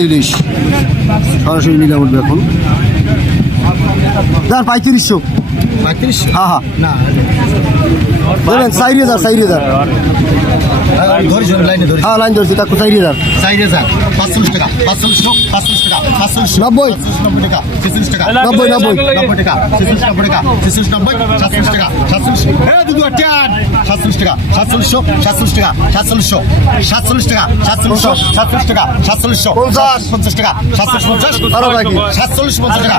ইলিশ সরাসরি নিলাম উঠবে এখন। যার পঁয়ত্রিশশো। পঁয়ত্রিশ হ্যাঁ হ্যাঁ। না চারি হাজার চারি হাজার হ্যাঁ লাইন ধরছি তাকে চারি হাজার চার হাজার পাঁচচল্লিশ টাকা পাঁচচল্লিশ পাঁচচল্লিশ টাকা পাঁচচল্লিশ নব্বই। নব্বই টাকা ছেচল্লিশ টাকা নব্বই নব্বই। নব্বই টাকা ছেচল্লিশ নব্বই টাকা ছেচল্লিশ নব্বই সাতচল্লিশ টাকা সাতচল্লিশ। হ্যাঁ দুদু আটান সাতচল্লিশ টাকা সাতচল্লিশশো সাতচল্লিশ টাকা সাতচল্লিশশো সাতচল্লিশ টাকা সাতচল্লিশশো সাতচল্লিশ টাকা সাতচল্লিশশো পঞ্চাশ। পঞ্চাশ টাকা সাতচল্লিশ পঞ্চাশ। সাতচল্লিশ পঞ্চাশ টাকা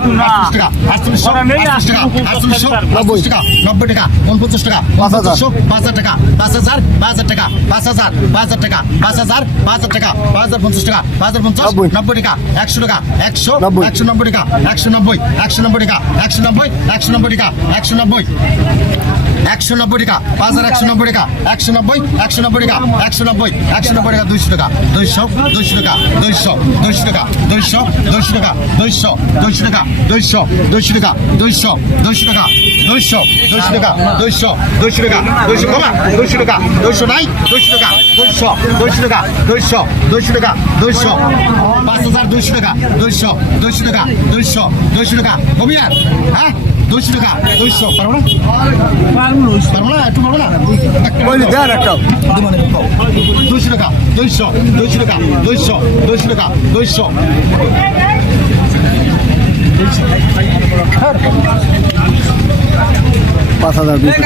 টাকা আটচল্লিশশো আটচল্লিশ টাকা আটচল্লিশশো নব্বই। টাকা নব্বই টাকা উনপঞ্চাশ টাকা পাঁচ হাজার। পাঁচ হাজার টাকা পাঁচ হাজার পাঁচ হাজার টাকা পাঁচ হাজার। পাঁচ হাজার টাকা পাঁচ হাজার পাঁচ হাজার টাকা পাঁচ হাজার পঞ্চাশ টাকা পাঁচ হাজার পঞ্চাশ নব্বই। টাকা একশো টাকা একশো নব্বই। একশো নব্বই টাকা একশো নব্বই একশো নব্বই টাকা একশো নব্বই একশো নব্বই টাকা একশো নব্বই একশো নব্বই টাকা পাঁচ হাজার একশো নব্বই টাকা একশো নব্বই একশো নব্বই টাকা একশো নব্বই একশো নব্বই টাকা দুইশো টাকা দুইশো দুইশো টাকা দুইশো দুইশো টাকা দুইশো দুইশো টাকা দুইশো দুইশো টাকা দুইশো দুইশো টাকা দুইশো দুইশো টাকা দুইশো দুইশো টাকা দুইশো দুইশো টাকা দুইশো কমা দুইশো টাকা দুইশো নাই দুইশো টাকা দুইশো দুইশো টাকা দুইশো দুইশো টাকা দুইশো পাঁচ হাজার দুইশো টাকা দুইশো দুইশো টাকা দুইশো দুইশো টাকা কমি আর হ্যাঁ দুইশো টাকা দুইশো পারব না পারব না একটু পারব না দুইশো টাকা দুইশো দুইশো টাকা দুইশো দুইশো টাকা দুইশো পাঁচ হাজার দুশো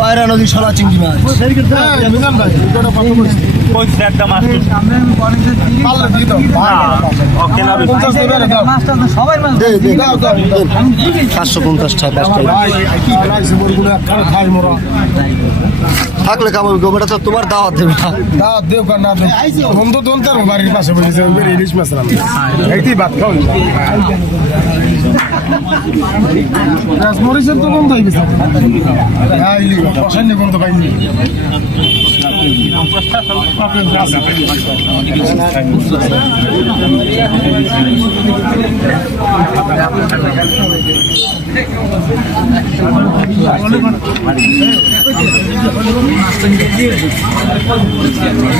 পায়রা নদী সরা চিংড়ি মাছ। সাতশো হ্যাঁ, পঞ্চাশ থাকলে কামাবি গোবরটা তো তোমার দাওয়াত দেবে না। দাওয়াত দেব না হোম তো দোন বাড়ির পাশে বসে ইলিশ মাছ রান্না। এইটাই ভাত রাজমরিচের তো কম থাকবে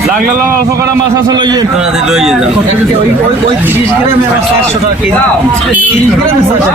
লাগলে অল্প করে মাছ আছে লইয়ে লইয়ে যাও ওই তিরিশ গ্রামে আমার চারশো টাকা তিরিশ গ্রামে চারশো